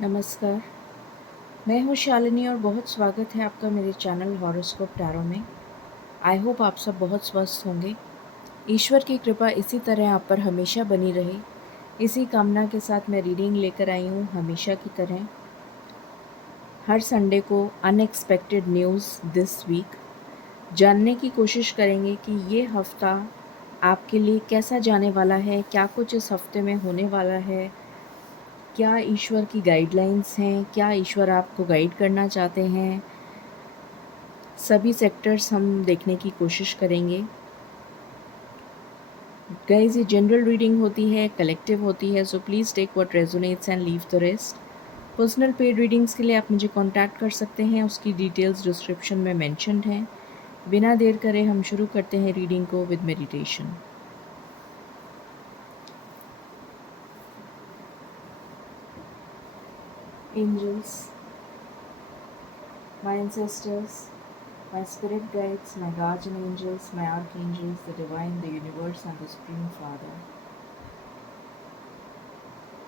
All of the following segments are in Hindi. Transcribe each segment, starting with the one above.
नमस्कार, मैं हूँ शालिनी और बहुत स्वागत है आपका मेरे चैनल हॉरोस्कोप टैरो में। आई होप आप सब बहुत स्वस्थ होंगे। ईश्वर की कृपा इसी तरह आप पर हमेशा बनी रहे। इसी कामना के साथ मैं रीडिंग लेकर आई हूँ हमेशा की तरह। हर संडे को अनएक्सपेक्टेड न्यूज़ दिस वीक जानने की कोशिश करेंगे कि ये हफ्ता आपके लिए कैसा जाने वाला है, क्या कुछ इस हफ्ते में होने वाला है, क्या ईश्वर की गाइडलाइंस हैं, क्या ईश्वर आपको गाइड करना चाहते हैं। सभी सेक्टर्स हम देखने की कोशिश करेंगे। गाइस, ये जनरल रीडिंग होती है, कलेक्टिव होती है, so please take what resonates and leave the rest. Personal paid readings के लिए आप मुझे कांटेक्ट कर सकते हैं, उसकी डिटेल्स डिस्क्रिप्शन में मेंशन्ड हैं। बिना देर करे हम शुरू करते हैं रीडिंग को with meditation. Angels, my ancestors, my spirit guides, my guardian angels, my archangels, the divine, the universe, and the Supreme Father.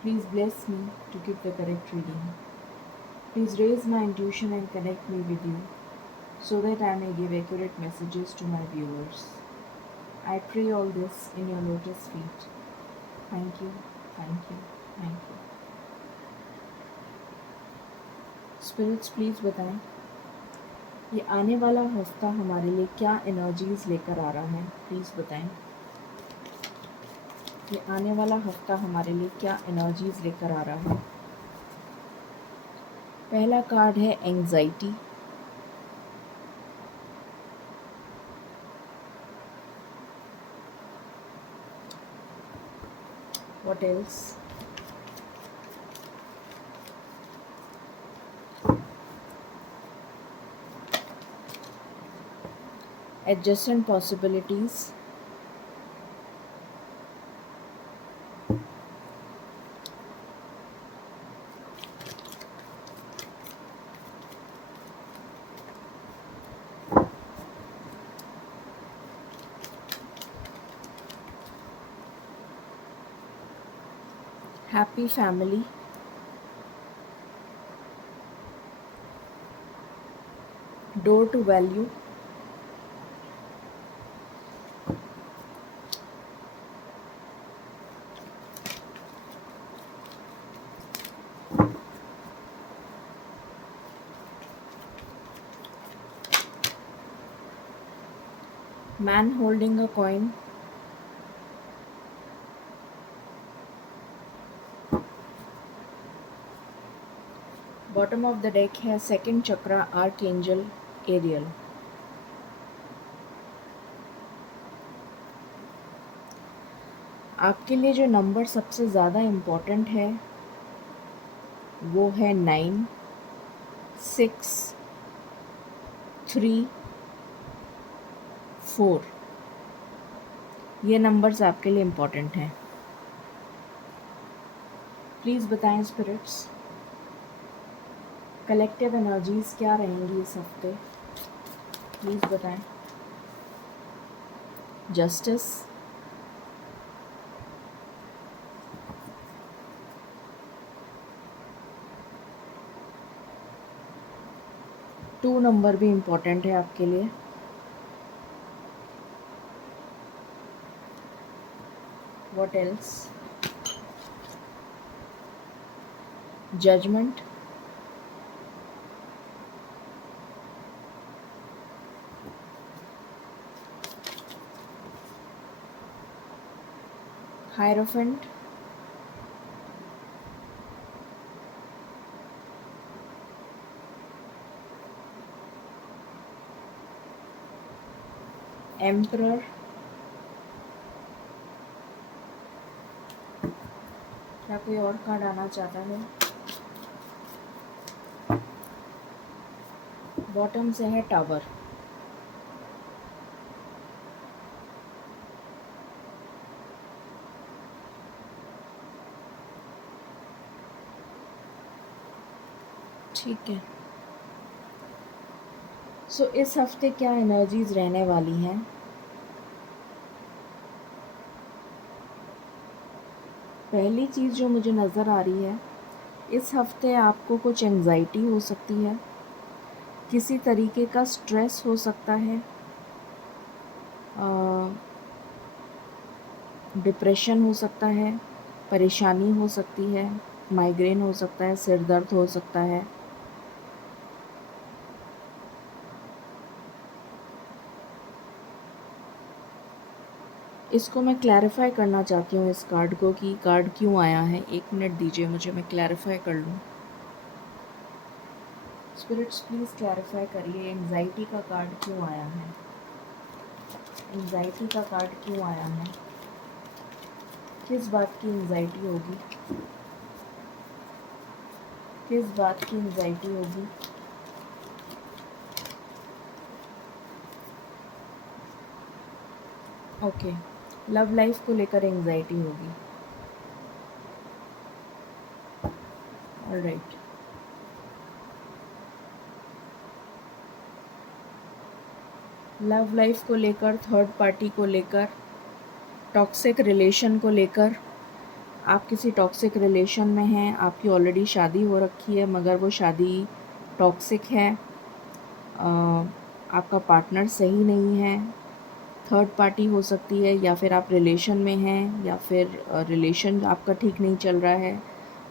Please bless me to give the correct reading. Please raise my intuition and connect me with you so that I may give accurate messages to my viewers. I pray all this in your lotus feet. Thank you, thank you, thank you. Spirits, please बताएं ये आने वाला हफ्ता हमारे लिए क्या एनर्जीज लेकर आ रहा है। प्लीज़ बताएं ये आने वाला हफ्ता हमारे लिए क्या एनर्जीज लेकर आ रहा है। पहला कार्ड है anxiety. What else? adjacent possibilities, happy family, door to value, man holding a coin, bottom of the deck है सेकंड चक्रा आर्कएंजल एरियल। आपके लिए जो नंबर सबसे ज़्यादा इम्पोर्टेंट है वो है 9, 6, 3, 4। ये नंबर्स आपके लिए इम्पोर्टेंट हैं। प्लीज़ बताएं स्पिरिट्स कलेक्टिव एनर्जीज क्या रहेंगी इस हफ्ते। प्लीज़ बताएं। जस्टिस, टू नंबर भी इम्पोर्टेंट है आपके लिए। What else? Judgment, hierophant, emperor, क्या कोई और कार्ड आना चाहता है? बॉटम से है टावर। ठीक है, सो इस हफ्ते क्या एनर्जीज रहने वाली हैं। पहली चीज़ जो मुझे नज़र आ रही है इस हफ्ते आपको कुछ एंजाइटी हो सकती है, किसी तरीके का स्ट्रेस हो सकता है, डिप्रेशन हो सकता है, परेशानी हो सकती है, माइग्रेन हो सकता है, सिर दर्द हो सकता है। इसको मैं क्लैरिफाई करना चाहती हूँ इस कार्ड को कि कार्ड क्यों आया है। 1 मिनट दीजिए मुझे, मैं क्लैरिफाई कर लूँ। स्पिरिट्स प्लीज़ क्लैरिफाई करिए एंजाइटी का कार्ड क्यों आया है। एंजाइटी का कार्ड क्यों आया है, किस बात की एंजाइटी होगी, किस बात की एंजाइटी होगी। ओके, लव लाइफ को लेकर एंजाइटी होगी। ऑलराइट, लव लाइफ को लेकर, थर्ड पार्टी को लेकर, टॉक्सिक रिलेशन को लेकर। आप किसी टॉक्सिक रिलेशन में हैं, आपकी ऑलरेडी शादी हो रखी है मगर वो शादी टॉक्सिक है, आपका पार्टनर सही नहीं है, थर्ड पार्टी हो सकती है, या फिर आप रिलेशन में हैं, या फिर रिलेशन आपका ठीक नहीं चल रहा है।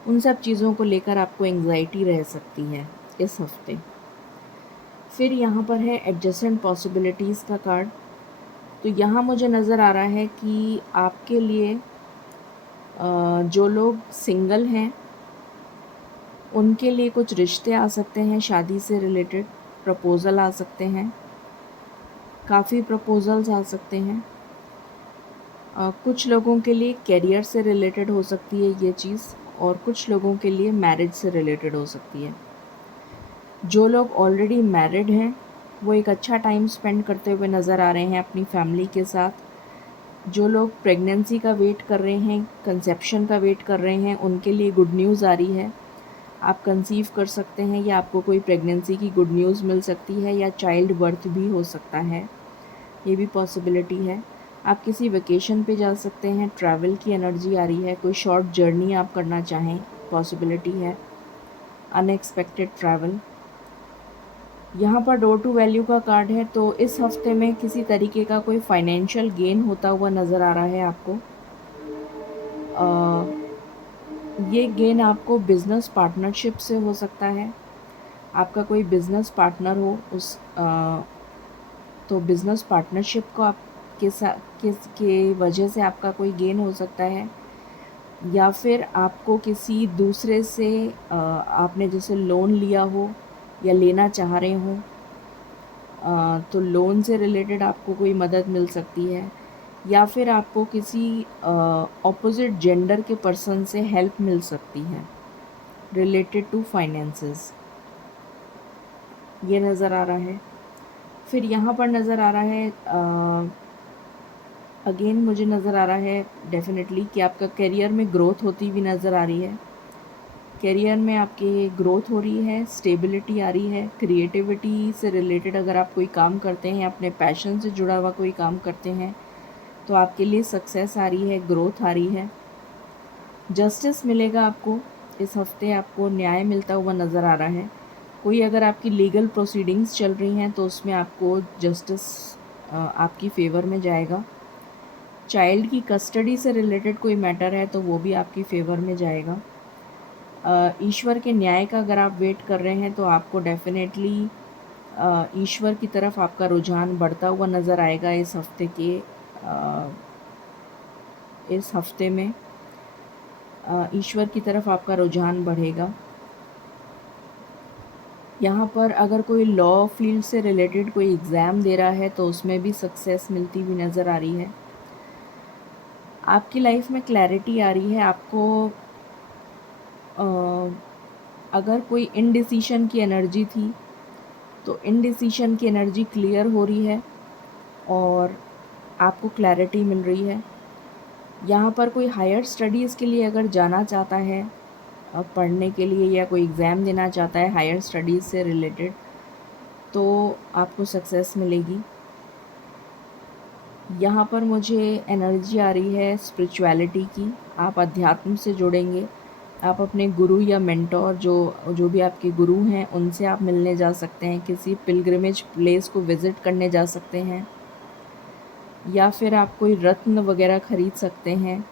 उन सब चीज़ों को लेकर आपको एंग्जाइटी रह सकती है इस हफ्ते। फिर यहाँ पर है एडजस्टेंट पॉसिबिलिटीज़ का कार्ड। तो यहाँ मुझे नज़र आ रहा है कि आपके लिए जो लोग सिंगल हैं उनके लिए कुछ रिश्ते आ सकते हैं, शादी से रिलेटेड प्रपोज़ल आ सकते हैं, काफ़ी प्रपोज़ल्स आ सकते हैं। कुछ लोगों के लिए करियर से रिलेटेड हो सकती है ये चीज़, और कुछ लोगों के लिए मैरिज से रिलेटेड हो सकती है। जो लोग ऑलरेडी मैरिड हैं वो एक अच्छा टाइम स्पेंड करते हुए नज़र आ रहे हैं अपनी फैमिली के साथ। जो लोग प्रेगनेंसी का वेट कर रहे हैं, कंसेप्शन का वेट कर रहे हैं, उनके लिए गुड न्यूज़ आ रही है। आप कंसीव कर सकते हैं या आपको कोई प्रेगनेंसी की गुड न्यूज़ मिल सकती है, या चाइल्ड बर्थ भी हो सकता है, ये भी पॉसिबिलिटी है। आप किसी वेकेशन पे जा सकते हैं, ट्रैवल की एनर्जी आ रही है, कोई शॉर्ट जर्नी आप करना चाहें, पॉसिबिलिटी है, अनएक्सपेक्टेड ट्रैवल। यहाँ पर डोर टू वैल्यू का कार्ड है, तो इस हफ्ते में किसी तरीके का कोई फाइनेंशियल गेन होता हुआ नज़र आ रहा है आपको। ये गेन आपको बिज़नेस पार्टनरशिप से हो सकता है। आपका कोई बिज़नेस पार्टनर हो, उस तो बिज़नेस पार्टनरशिप को आपके साथ के वजह से आपका कोई गेन हो सकता है, या फिर आपको किसी दूसरे से आपने जैसे लोन लिया हो या लेना चाह रहे हो, तो लोन से रिलेटेड आपको कोई मदद मिल सकती है, या फिर आपको किसी ऑपोजिट जेंडर के पर्सन से हेल्प मिल सकती है रिलेटेड टू फाइनेंसेस, ये नज़र आ रहा है। फिर यहाँ पर नज़र आ रहा है अगेन मुझे नज़र आ रहा है डेफिनेटली कि आपका करियर में ग्रोथ होती हुई नज़र आ रही है। करियर में आपकी ग्रोथ हो रही है, स्टेबिलिटी आ रही है, क्रिएटिविटी से रिलेटेड अगर आप कोई काम करते हैं, अपने पैशन से जुड़ा हुआ कोई काम करते हैं, तो आपके लिए सक्सेस आ रही है, ग्रोथ आ रही है। जस्टिस मिलेगा आपको इस हफ्ते, आपको न्याय मिलता हुआ नज़र आ रहा है। कोई अगर आपकी लीगल प्रोसीडिंग्स चल रही हैं तो उसमें आपको जस्टिस आपकी फ़ेवर में जाएगा। चाइल्ड की कस्टडी से रिलेटेड कोई मैटर है तो वो भी आपकी फ़ेवर में जाएगा। ईश्वर के न्याय का अगर आप वेट कर रहे हैं तो आपको डेफिनेटली ईश्वर की तरफ आपका रुझान बढ़ता हुआ नज़र आएगा इस हफ्ते में ईश्वर की तरफ आपका रुझान बढ़ेगा। यहाँ पर अगर कोई लॉ फील्ड से रिलेटेड कोई एग्ज़ाम दे रहा है तो उसमें भी सक्सेस मिलती हुई नज़र आ रही है। आपकी लाइफ में क्लैरिटी आ रही है। आपको अगर कोई इनडिसीशन की एनर्जी थी तो इनडिसीशन की एनर्जी क्लियर हो रही है और आपको क्लैरिटी मिल रही है। यहाँ पर कोई हायर स्टडीज़ के लिए अगर जाना चाहता है पढ़ने के लिए, या कोई एग्ज़ाम देना चाहता है हायर स्टडीज़ से रिलेटेड, तो आपको सक्सेस मिलेगी। यहाँ पर मुझे एनर्जी आ रही है स्पिरिचुअलिटी की, आप अध्यात्म से जुड़ेंगे, आप अपने गुरु या मेंटोर जो जो भी आपके गुरु हैं उनसे आप मिलने जा सकते हैं, किसी पिलग्रिमेज प्लेस को विज़िट करने जा सकते हैं, या फिर आप कोई रत्न वगैरह ख़रीद सकते हैं,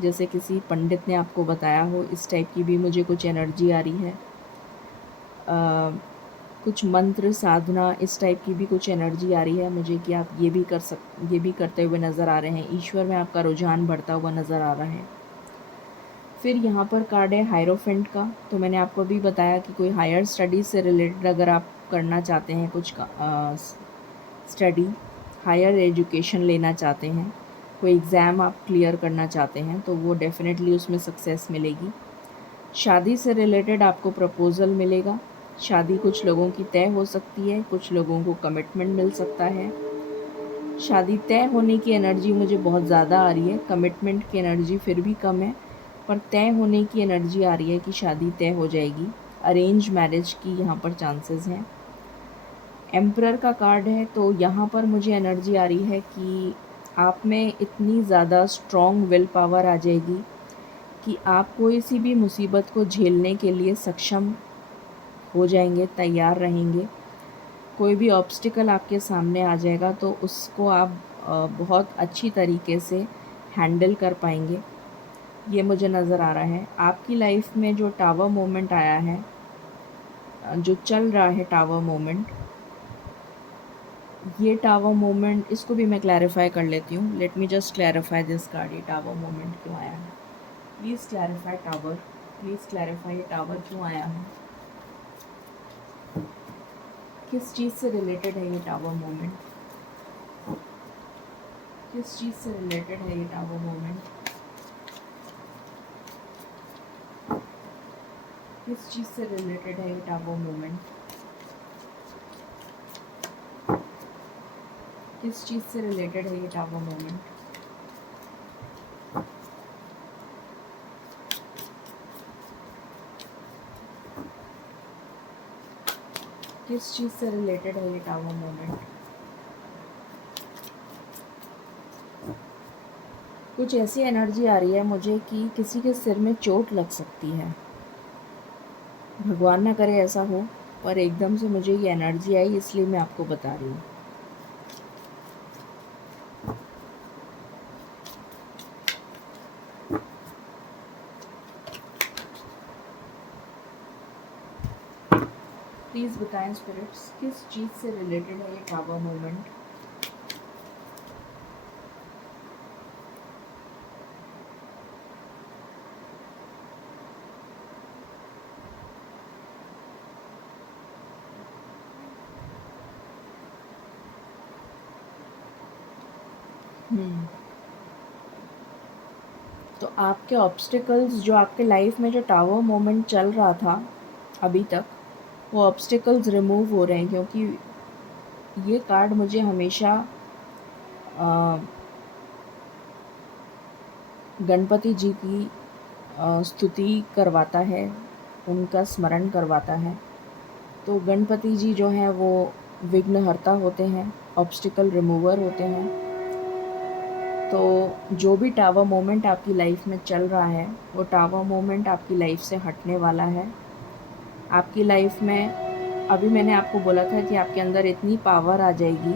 जैसे किसी पंडित ने आपको बताया हो। इस टाइप की भी मुझे कुछ एनर्जी आ रही है। कुछ मंत्र साधना इस टाइप की भी कुछ एनर्जी आ रही है मुझे कि आप ये भी करते हुए नज़र आ रहे हैं। ईश्वर में आपका रुझान बढ़ता हुआ नज़र आ रहा है। फिर यहाँ पर कार्ड है हायरोफेंट का। तो मैंने आपको अभी बताया कि कोई हायर स्टडीज़ से रिलेटेड अगर आप करना चाहते हैं, कुछ स्टडी, हायर एजुकेशन लेना चाहते हैं, कोई एग्ज़ाम आप क्लियर करना चाहते हैं, तो वो डेफ़िनेटली उसमें सक्सेस मिलेगी। शादी से रिलेटेड आपको प्रपोज़ल मिलेगा। शादी कुछ लोगों की तय हो सकती है, कुछ लोगों को कमिटमेंट मिल सकता है। शादी तय होने की एनर्जी मुझे बहुत ज़्यादा आ रही है, कमिटमेंट की एनर्जी फिर भी कम है, पर तय होने की एनर्जी आ रही है कि शादी तय हो जाएगी। अरेंज मैरिज की यहाँ पर चांसेस हैं। एम्परर का कार्ड है, तो यहाँ पर मुझे एनर्जी आ रही है कि आप में इतनी ज़्यादा स्ट्रॉन्ग विल पावर आ जाएगी कि आप कोई सी भी मुसीबत को झेलने के लिए सक्षम हो जाएंगे, तैयार रहेंगे। कोई भी ऑब्स्टिकल आपके सामने आ जाएगा तो उसको आप बहुत अच्छी तरीके से हैंडल कर पाएंगे, ये मुझे नज़र आ रहा है। आपकी लाइफ में जो टावर मोमेंट आया है, जो चल रहा है टावर मोमेंट, ये टावर मोमेंट, इसको भी मैं क्लैरिफाई कर लेती हूँ। Let me just clarify this card. ये टावर मोमेंट क्यों आया है? Please clarify tower, please clarify ये टावर क्यों आया है, किस चीज़ से रिलेटेड है ये टावर मोमेंट, किस चीज़ से रिलेटेड है ये टावर मोमेंट, किस चीज़ से रिलेटेड है ये टावर मोमेंट, किस चीज़ से रिलेटेड है ये टावर मोमेंट। किस चीज़ से रिलेटेड है ये टावर मोमेंट। कुछ ऐसी एनर्जी आ रही है मुझे कि किसी के सिर में चोट लग सकती है। भगवान ना करे ऐसा हो, पर एकदम से मुझे ये एनर्जी आई, इसलिए मैं आपको बता रही हूँ। प्लीज़ बताएं स्पिरिट्स, किस चीज़ से रिलेटेड है ये टावर मोमेंट। तो आपके ऑब्स्टिकल्स, जो आपके लाइफ में जो टावर मोमेंट चल रहा था अभी तक, वो ऑब्स्टिकल्स रिमूव हो रहे हैं, क्योंकि ये कार्ड मुझे हमेशा गणपति जी की स्तुति करवाता है, उनका स्मरण करवाता है। तो गणपति जी जो हैं वो विघ्नहर्ता होते हैं, ऑब्स्टिकल रिमूवर होते हैं। तो जो भी टावर मोमेंट आपकी लाइफ में चल रहा है, वो टावर मोमेंट आपकी लाइफ से हटने वाला है। आपकी लाइफ में, अभी मैंने आपको बोला था कि आपके अंदर इतनी पावर आ जाएगी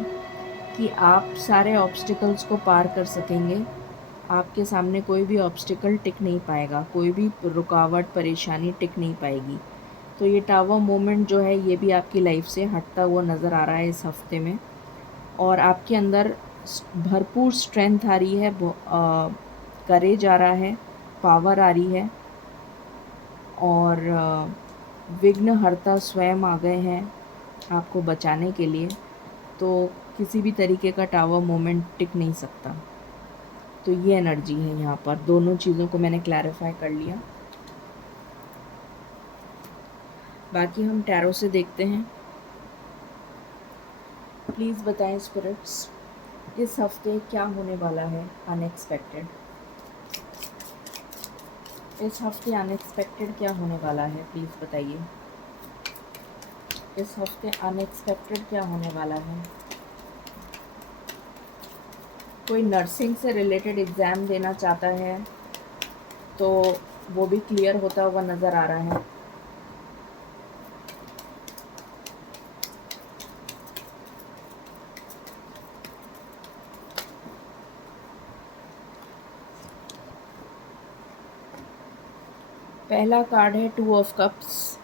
कि आप सारे ऑब्स्टिकल्स को पार कर सकेंगे। आपके सामने कोई भी ऑब्स्टिकल टिक नहीं पाएगा, कोई भी रुकावट, परेशानी टिक नहीं पाएगी। तो ये टावर मोमेंट जो है, ये भी आपकी लाइफ से हटता हुआ नज़र आ रहा है इस हफ्ते में। और आपके अंदर भरपूर स्ट्रेंथ आ रही है, करेज आ रहा है, पावर आ रही है, और विघ्नहर्ता स्वयं आ गए हैं आपको बचाने के लिए। तो किसी भी तरीके का टावर मोमेंट टिक नहीं सकता। तो ये एनर्जी है यहाँ पर। दोनों चीज़ों को मैंने क्लैरिफाई कर लिया। बाकी हम टैरो से देखते हैं। प्लीज़ बताएं स्पिरिट्स, इस हफ्ते क्या होने वाला है अनएक्सपेक्टेड। इस हफ्ते अनएक्सपेक्टेड क्या होने वाला है, प्लीज़ बताइए। इस हफ्ते अनएक्सपेक्टेड क्या होने वाला है। कोई नर्सिंग से रिलेटेड एग्ज़ाम देना चाहता है तो वो भी क्लियर होता हुआ नज़र आ रहा है। पहला कार्ड है 2 ऑफ कप्स।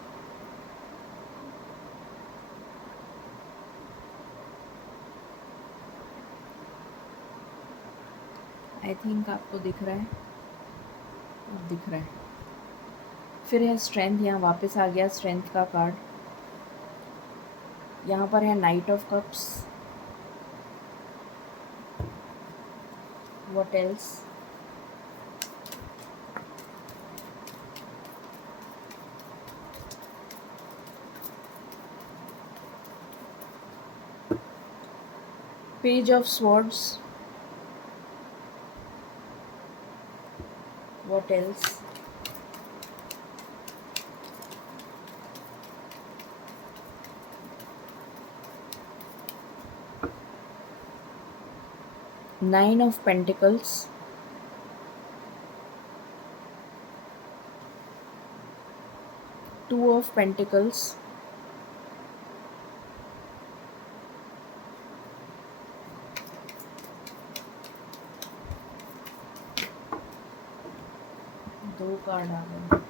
आई थिंक आपको दिख रहा है, दिख रहा है। फिर है स्ट्रेंथ, यहाँ वापस आ गया स्ट्रेंथ का कार्ड। यहाँ पर है night of cups. What else? Page of swords. What else? Nine of pentacles. Two of pentacles. दो कार्ड आ गए।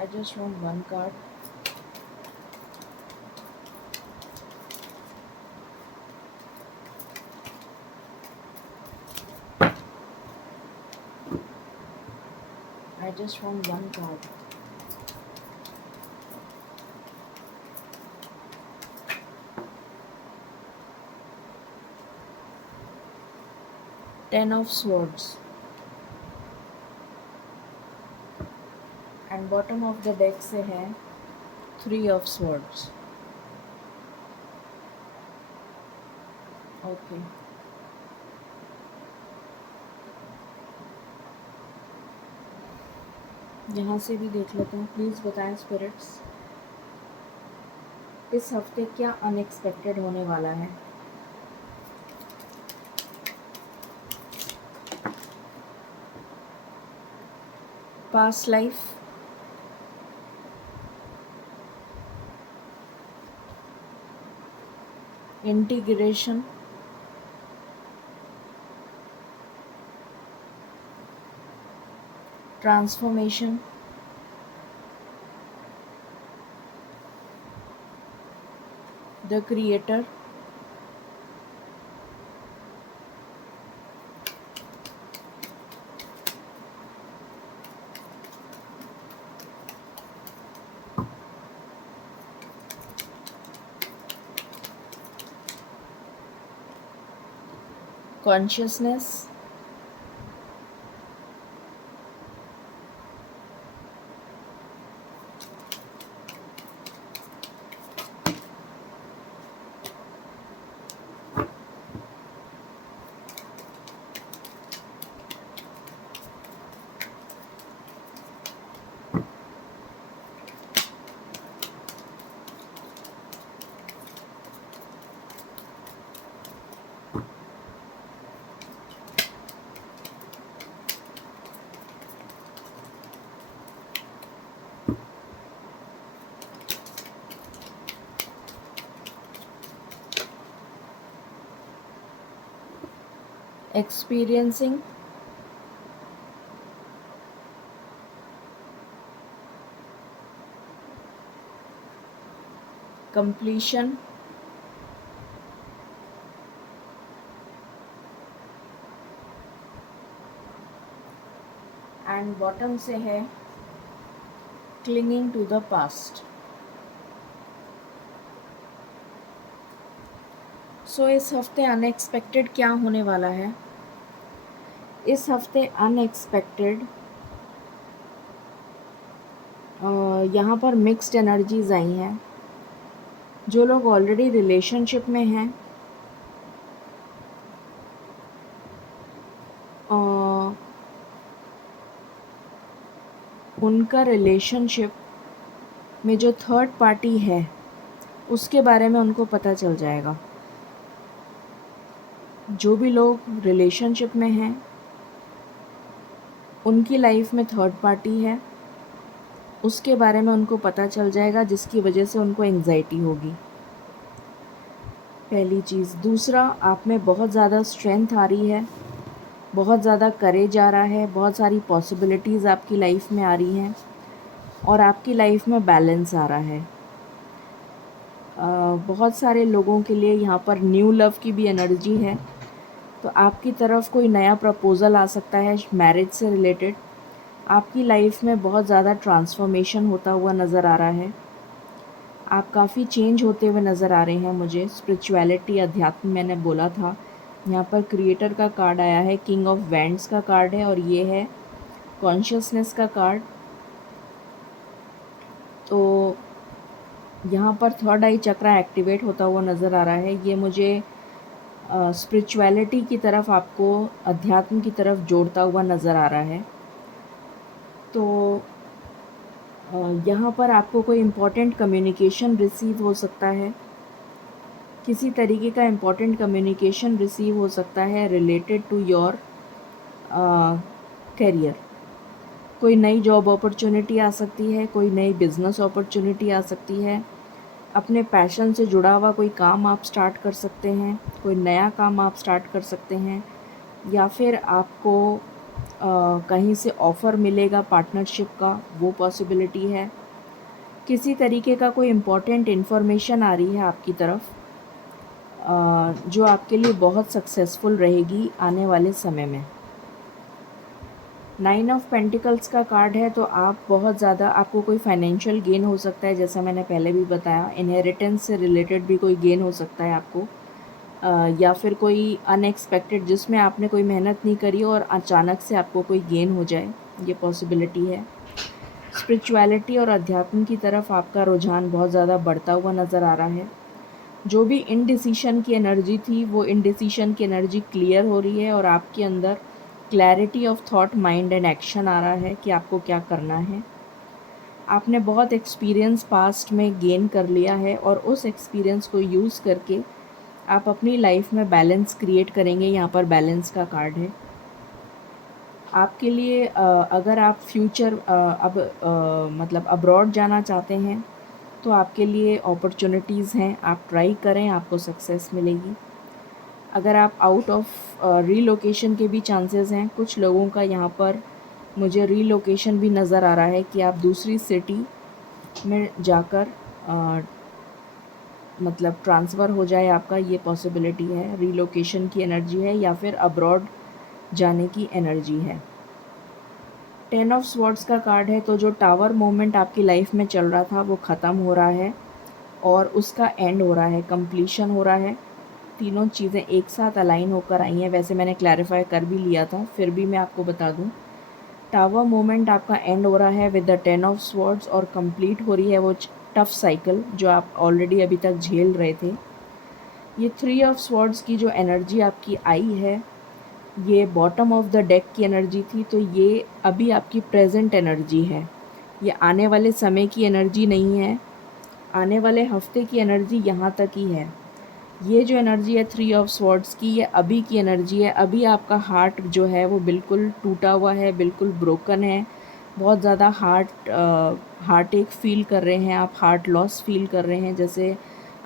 I just want one card. I just want one card. Ten of swords. And bottom of the deck से है 3 of swords. Okay. यहाँ से भी देख लेते हैं। प्लीज़ बताएं स्पिरिट्स, इस हफ्ते क्या अनएक्सपेक्टेड होने वाला है। Past life, integration, transformation, the creator, consciousness, experiencing, completion, and bottom से है clinging to the past. सो इस हफ्ते अनएक्सपेक्टेड क्या होने वाला है? इस हफ्ते अनएक्सपेक्टेड यहाँ पर मिक्स्ड एनर्जीज आई हैं। जो लोग ऑलरेडी रिलेशनशिप में हैं उनका रिलेशनशिप में जो थर्ड पार्टी है उसके बारे में उनको पता चल जाएगा। जो भी लोग रिलेशनशिप में हैं उनकी लाइफ में थर्ड पार्टी है, उसके बारे में उनको पता चल जाएगा, जिसकी वजह से उनको एंग्जाइटी होगी। पहली चीज़। दूसरा, आप में बहुत ज़्यादा स्ट्रेंथ आ रही है, बहुत ज़्यादा करेज आ रहा है, बहुत सारी पॉसिबिलिटीज़ आपकी लाइफ में आ रही हैं और आपकी लाइफ में बैलेंस आ रहा है। बहुत सारे लोगों के लिए यहाँ पर न्यू लव की भी एनर्जी है, तो आपकी तरफ कोई नया प्रपोज़ल आ सकता है मैरिज से रिलेटेड। आपकी लाइफ में बहुत ज़्यादा ट्रांसफॉर्मेशन होता हुआ नज़र आ रहा है। आप काफ़ी चेंज होते हुए नज़र आ रहे हैं मुझे। स्पिरिचुअलिटी, अध्यात्म मैंने बोला था। यहाँ पर क्रिएटर का कार्ड आया है, किंग ऑफ वैंड्स का कार्ड है और ये है कॉन्शियसनेस का कार्ड। तो यहाँ पर थर्ड आई चक्रा एक्टिवेट होता हुआ नज़र आ रहा है। ये मुझे स्पिरिचुअलिटी की तरफ, आपको अध्यात्म की तरफ जोड़ता हुआ नज़र आ रहा है। तो यहाँ पर आपको कोई इम्पोर्टेंट कम्युनिकेशन रिसीव हो सकता है, किसी तरीके का इम्पोर्टेंट कम्युनिकेशन रिसीव हो सकता है रिलेटेड टू योर करियर। कोई नई जॉब अपॉर्चुनिटी आ सकती है, कोई नई बिज़नेस अपॉर्चुनिटी आ सकती है, अपने पैशन से जुड़ा हुआ कोई काम आप स्टार्ट कर सकते हैं, कोई नया काम आप स्टार्ट कर सकते हैं, या फिर आपको कहीं से ऑफ़र मिलेगा पार्टनरशिप का, वो पॉसिबिलिटी है। किसी तरीके का कोई इम्पोर्टेंट इन्फॉर्मेशन आ रही है आपकी तरफ, जो आपके लिए बहुत सक्सेसफुल रहेगी आने वाले समय में। 9 ऑफ पेंटिकल्स का कार्ड है, तो आप बहुत ज़्यादा, आपको कोई फाइनेंशियल गेन हो सकता है, जैसा मैंने पहले भी बताया। इनहेरिटेंस से रिलेटेड भी कोई गेन हो सकता है आपको, या फिर कोई अनएक्सपेक्टेड, जिसमें आपने कोई मेहनत नहीं करी और अचानक से आपको कोई गेन हो जाए, ये पॉसिबिलिटी है। स्पिरिचुअलिटी और अध्यात्म की तरफ आपका रुझान बहुत ज़्यादा बढ़ता हुआ नज़र आ रहा है। जो भी इनडिसीशन की एनर्जी थी, वो इनडिसीशन की एनर्जी क्लियर हो रही है और आपके अंदर clarity of thought, mind and action आ रहा है कि आपको क्या करना है। आपने बहुत एक्सपीरियंस पास्ट में गेन कर लिया है और उस एक्सपीरियंस को यूज़ करके आप अपनी लाइफ में बैलेंस क्रिएट करेंगे। यहाँ पर बैलेंस का कार्ड है आपके लिए। अगर आप फ्यूचर मतलब अब्रॉड जाना चाहते हैं तो आपके लिए अपॉर्चुनिटीज़ हैं, आप ट्राई करें, आपको सक्सेस मिलेगी। अगर आप आउट ऑफ रीलोकेशन के भी चांसेस हैं, कुछ लोगों का यहाँ पर मुझे रीलोकेशन भी नज़र आ रहा है कि आप दूसरी सिटी में जाकर मतलब ट्रांसफ़र हो जाए आपका, ये पॉसिबिलिटी है। रीलोकेशन की एनर्जी है या फिर अब्रॉड जाने की एनर्जी है। 10 ऑफ स्वॉर्ड्स का कार्ड है, तो जो टावर मोमेंट आपकी लाइफ में चल रहा था वो ख़त्म हो रहा है और उसका एंड हो रहा है, कंप्लीशन हो रहा है। तीनों चीज़ें एक साथ अलाइन होकर आई हैं। वैसे मैंने क्लैरिफाई कर भी लिया था, फिर भी मैं आपको बता दूं। टावर मोमेंट आपका एंड हो रहा है विद द 10 ऑफ स्वॉर्ड्स और कंप्लीट हो रही है वो टफ साइकिल जो आप ऑलरेडी अभी तक झेल रहे थे। ये 3 ऑफ स्वॉर्ड्स की जो एनर्जी आपकी आई है, ये बॉटम ऑफ द डेक की एनर्जी थी, तो ये अभी आपकी प्रेजेंट एनर्जी है। ये आने वाले समय की एनर्जी नहीं है, आने वाले हफ्ते की एनर्जी यहाँ तक ही है। ये जो एनर्जी है 3 ऑफ स्वॉर्ड्स की, ये अभी की एनर्जी है। अभी आपका हार्ट जो है वो बिल्कुल टूटा हुआ है, बिल्कुल ब्रोकन है, बहुत ज़्यादा हार्ट एक फ़ील कर रहे हैं आप, हार्ट लॉस फ़ील कर रहे हैं, जैसे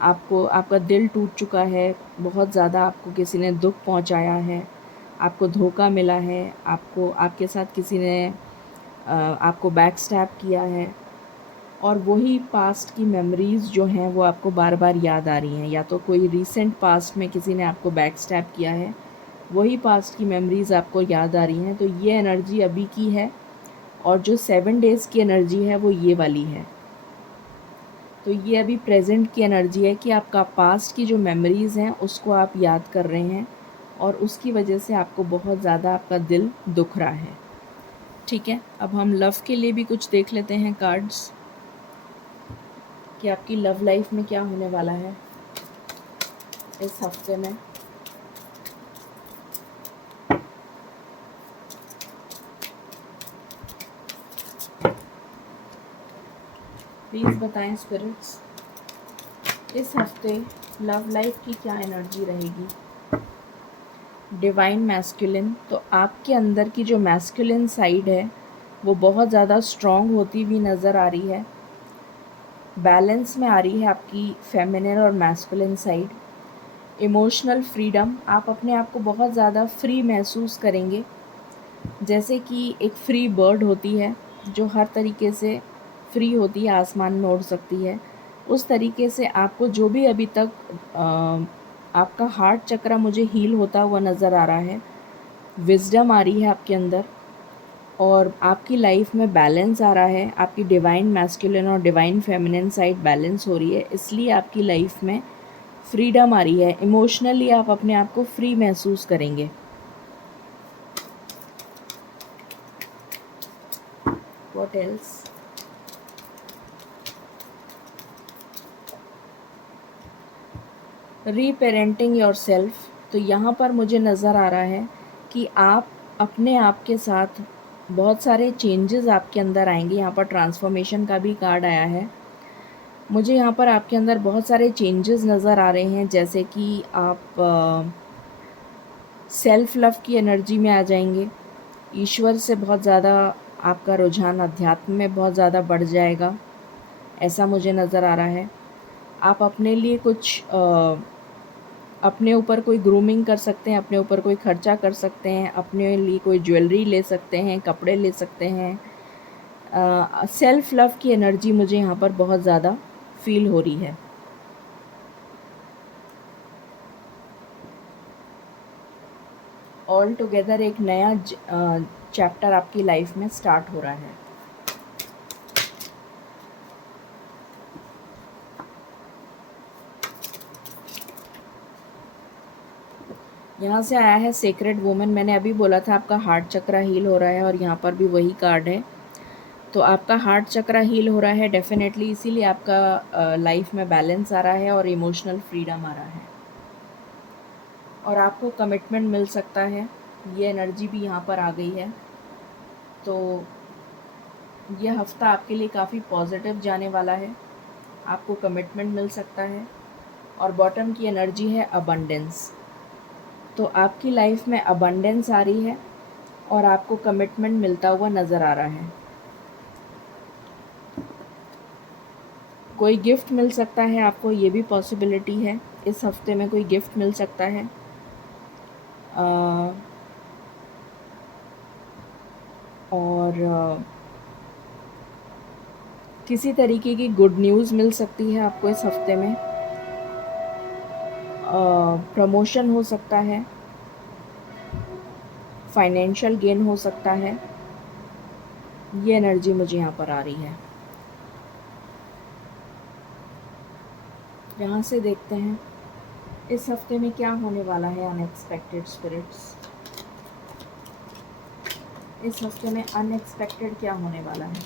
आपका दिल टूट चुका है, बहुत ज़्यादा आपको किसी ने दुख पहुंचाया है, आपको धोखा मिला है, आपके साथ किसी ने आपको बैक स्टैब किया है और वही पास्ट की मेमोरीज़ जो हैं वो आपको बार बार याद आ रही हैं। या तो कोई रीसेंट पास्ट में किसी ने आपको बैक स्टैब किया है, वही पास्ट की मेमोरीज़ आपको याद आ रही हैं। तो ये एनर्जी अभी की है और जो 7 डेज़ की एनर्जी है वो ये वाली है। तो ये अभी प्रेजेंट की एनर्जी है कि आपका पास्ट की जो मेमोरीज़ हैं उसको आप याद कर रहे हैं और उसकी वजह से आपको बहुत ज़्यादा आपका दिल दुख रहा है। ठीक है, अब हम लव के लिए भी कुछ देख लेते हैं कार्ड्स कि आपकी लव लाइफ में क्या होने वाला है इस हफ्ते में। प्लीज़ बताएं स्पिरिट्स, इस हफ्ते लव लाइफ की क्या एनर्जी रहेगी। डिवाइन मैस्कुलिन, तो आपके अंदर की जो मैस्कुलिन साइड है वो बहुत ज़्यादा स्ट्रॉन्ग होती हुई नज़र आ रही है। बैलेंस में आ रही है आपकी फेमिनिन और मैस्कुलिन साइड। इमोशनल फ्रीडम, आप अपने आप को बहुत ज़्यादा फ्री महसूस करेंगे, जैसे कि एक फ्री बर्ड होती है जो हर तरीके से फ्री होती है, आसमान में उड़ सकती है। उस तरीके से आपको जो भी अभी तक आपका हार्ट चक्र मुझे हील होता हुआ नज़र आ रहा है। विज़डम आ रही है आपके अंदर और आपकी लाइफ में बैलेंस आ रहा है। आपकी डिवाइन मैस्कुलिन और डिवाइन फेमिनिन साइड बैलेंस हो रही है, इसलिए आपकी लाइफ में फ्रीडम आ रही है। इमोशनली आप अपने आप को फ्री महसूस करेंगे। What else? रीपेरेंटिंग योरसेल्फ, तो यहाँ पर मुझे नज़र आ रहा है कि आप अपने आप के साथ बहुत सारे चेंजेस आपके अंदर आएंगे। यहाँ पर ट्रांसफॉर्मेशन का भी कार्ड आया है। मुझे यहाँ पर आपके अंदर बहुत सारे चेंजेस नज़र आ रहे हैं, जैसे कि आप सेल्फ लव की एनर्जी में आ जाएंगे। ईश्वर से बहुत ज़्यादा आपका रुझान अध्यात्म में बहुत ज़्यादा बढ़ जाएगा, ऐसा मुझे नज़र आ रहा है। आप अपने लिए कुछ अपने ऊपर कोई ग्रूमिंग कर सकते हैं, अपने ऊपर कोई खर्चा कर सकते हैं, अपने लिए कोई ज्वेलरी ले सकते हैं, कपड़े ले सकते हैं। सेल्फ लव की एनर्जी मुझे यहाँ पर बहुत ज़्यादा फील हो रही है। ऑल टुगेदर एक नया चैप्टर आपकी लाइफ में स्टार्ट हो रहा है। यहाँ से आया है सेक्रेड वुमन। मैंने अभी बोला था आपका हार्ट चक्र हील हो रहा है और यहाँ पर भी वही कार्ड है। तो आपका हार्ट चक्र हील हो रहा है डेफिनेटली, इसीलिए आपका लाइफ में बैलेंस आ रहा है और इमोशनल फ्रीडम आ रहा है और आपको कमिटमेंट मिल सकता है। ये एनर्जी भी यहाँ पर आ गई है। तो ये हफ्ता आपके लिए काफ़ी पॉजिटिव जाने वाला है, आपको कमिटमेंट मिल सकता है। और बॉटम की एनर्जी है अबंडेंस, तो आपकी लाइफ में अबंडेंस आ रही है और आपको कमिटमेंट मिलता हुआ नज़र आ रहा है। कोई गिफ्ट मिल सकता है आपको, ये भी पॉसिबिलिटी है। इस हफ्ते में कोई गिफ्ट मिल सकता है। और किसी तरीके की गुड न्यूज़ मिल सकती है आपको इस हफ्ते में। प्रमोशन हो सकता है, फाइनेंशियल गेन हो सकता है। ये एनर्जी मुझे यहाँ पर आ रही है। यहाँ से देखते हैं इस हफ्ते में क्या होने वाला है। अनएक्सपेक्टेड स्पिरिट्स, इस हफ्ते में अनएक्सपेक्टेड क्या होने वाला है।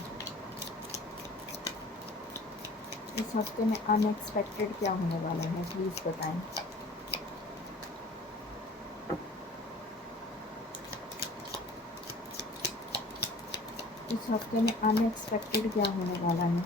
इस हफ्ते में अनएक्सपेक्टेड क्या होने वाला है, प्लीज़ बताएं। इस हफ्ते में अनएक्सपेक्टेड क्या होने वाला है।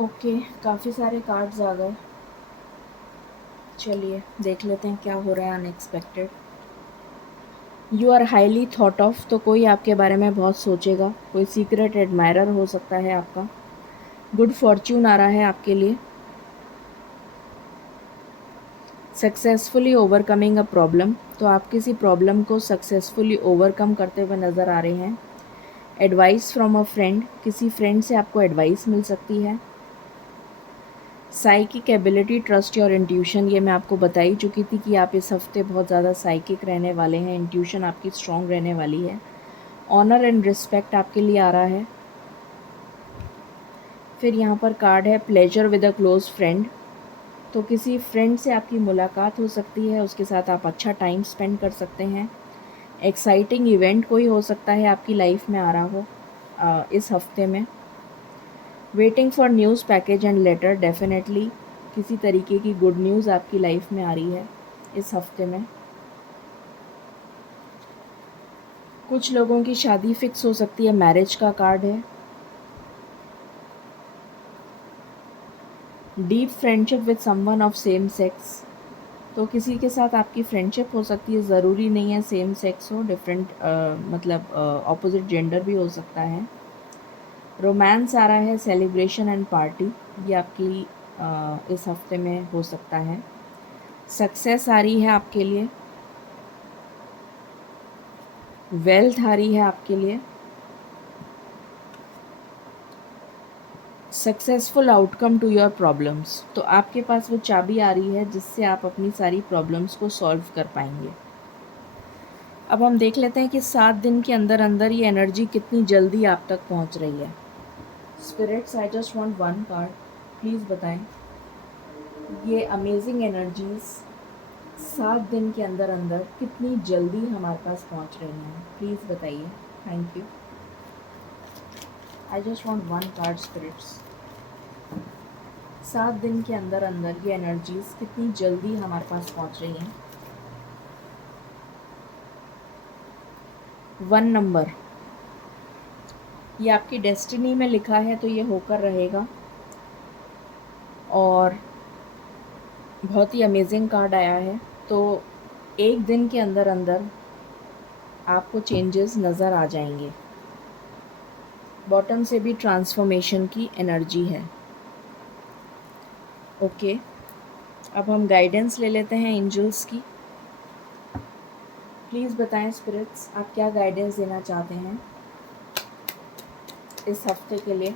ओके, काफ़ी सारे कार्ड्स आ गए। चलिए देख लेते हैं क्या हो रहा है unexpected. You are highly thought of, तो कोई आपके बारे में बहुत सोचेगा, कोई सीक्रेट एडमायरर हो सकता है आपका। गुड फॉर्च्यून आ रहा है आपके लिए। सक्सेसफुली ओवरकमिंग अ प्रॉब्लम, तो आप किसी प्रॉब्लम को सक्सेसफुली ओवरकम करते हुए नज़र आ रहे हैं। एडवाइस फ्रॉम अ फ्रेंड, किसी फ्रेंड से आपको एडवाइस मिल सकती है। Psychic ability, trust your intuition, ये मैं आपको बता ही चुकी थी कि आप इस हफ्ते बहुत ज़्यादा साइकिक रहने वाले हैं। इंट्यूशन आपकी स्ट्रॉन्ग रहने वाली है। ऑनर एंड रिस्पेक्ट आपके लिए आ रहा है। फिर यहाँ पर कार्ड है pleasure with a close friend, तो किसी फ्रेंड से आपकी मुलाकात हो सकती है, उसके साथ आप अच्छा टाइम स्पेंड कर सकते हैं। एक्साइटिंग इवेंट कोई हो सकता है आपकी लाइफ में आ रहा हो इस हफ्ते में। Waiting for news package and later, definitely किसी तरीके की गुड न्यूज़ आपकी लाइफ में आ रही है इस हफ्ते में। कुछ लोगों की शादी फिक्स हो सकती है, मैरिज का कार्ड है। Deep friendship with someone of same sex, तो किसी के साथ आपकी फ्रेंडशिप हो सकती है, ज़रूरी नहीं है सेम सेक्स हो, डिफरेंट मतलब ऑपोजिट जेंडर भी हो सकता है। रोमांस आ रहा है, सेलिब्रेशन एंड पार्टी, ये आपकी इस हफ्ते में हो सकता है। सक्सेस आ रही है आपके लिए, वेल्थ आ रही है आपके लिए, successful outcome to your problems, तो आपके पास वो चाबी आ रही है जिससे आप अपनी सारी प्रॉब्लम्स को सॉल्व कर पाएंगे। अब हम देख लेते हैं कि 7 दिन के अंदर अंदर ये एनर्जी कितनी जल्दी आप तक पहुंच रही है। Spirits, I just want one card, please बताएं ये अमेजिंग एनर्जीज 7 दिन के अंदर अंदर कितनी जल्दी हमारे पास पहुंच रही हैं, प्लीज़ बताइए। Thank you. I just want one card spirits. 7 दिन के अंदर अंदर ये एनर्जीज कितनी जल्दी हमारे पास पहुंच रही हैं। 1 नंबर, ये आपकी डेस्टिनी में लिखा है तो ये होकर रहेगा। और बहुत ही अमेजिंग कार्ड आया है, तो 1 दिन के अंदर अंदर आपको चेंजेस नज़र आ जाएंगे। बॉटम से भी ट्रांसफॉर्मेशन की एनर्जी है। ओके, अब हम गाइडेंस ले लेते हैं एंजल्स की। प्लीज़ बताएं स्पिरिट्स, आप क्या गाइडेंस देना चाहते हैं इस हफ्ते के लिए।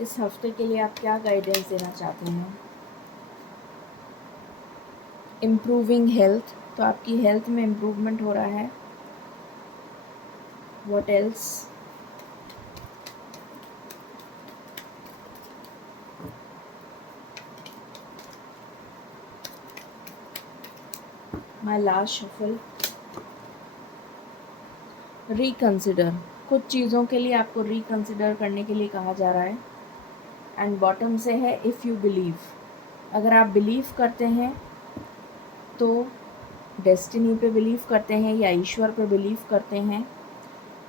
इस हफ्ते के लिए आप क्या गाइडेंस देना चाहते हैं। इम्प्रूविंग हेल्थ, तो आपकी हेल्थ में इम्प्रूवमेंट हो रहा है। What else. My last shuffle, reconsider, कुछ चीज़ों के लिए आपको रिकंसिडर करने के लिए कहा जा रहा है। एंड बॉटम से है इफ़ यू बिलीव, अगर आप बिलीव करते हैं तो डेस्टिनी पे बिलीव करते हैं या ईश्वर पे बिलीव करते हैं,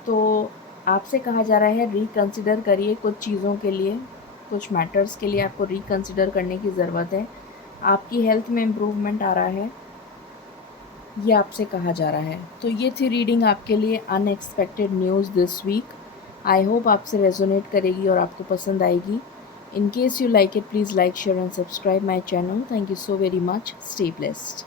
तो आपसे कहा जा रहा है रिकंसिडर करिए कुछ चीज़ों के लिए, कुछ मैटर्स के लिए आपको रिकंसिडर करने की ज़रूरत है। आपकी हेल्थ में इम्प्रूवमेंट आ रहा है, ये आपसे कहा जा रहा है। तो ये थी रीडिंग आपके लिए, unexpected news this week. I hope आपसे रेजोनेट करेगी और आपको पसंद आएगी। In case you like it, please like, share and subscribe my channel. Thank you so very much. Stay blessed.